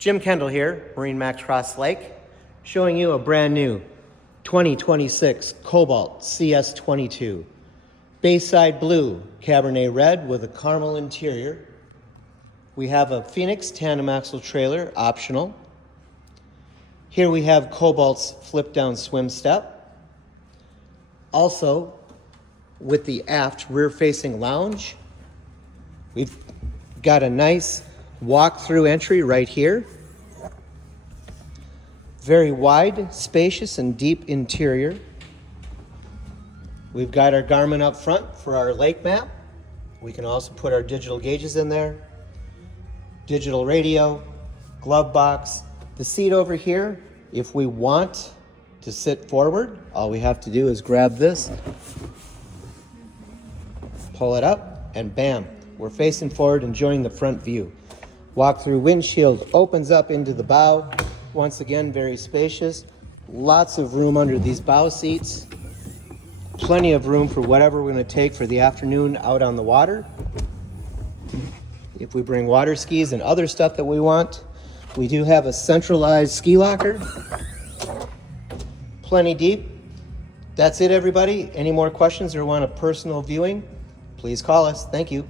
Jim Kendall here, MarineMax Crosslake, showing you a brand new 2026 Cobalt CS22. Bayside blue, Cabernet red with a caramel interior. We have a Phoenix tandem axle trailer, optional. Here we have Cobalt's flip down swim step. Also, with the aft rear facing lounge, we've got a nice walk-through entry right here. Very wide, spacious, and deep interior. We've got our Garmin up front for our lake map. We can also put our digital gauges in there. Digital radio, glove box. The seat over here, if we want to sit forward, all we have to do is grab this, pull it up, and bam, we're facing forward, enjoying the front view. Walk-through windshield opens up into the bow. Once again, very spacious. Lots of room under these bow seats. Plenty of room for whatever we're going to take for the afternoon out on the water. If we bring water skis and other stuff that we want, we do have a centralized ski locker. Plenty deep. That's it, everybody. Any more questions or want a personal viewing, please call us. Thank you.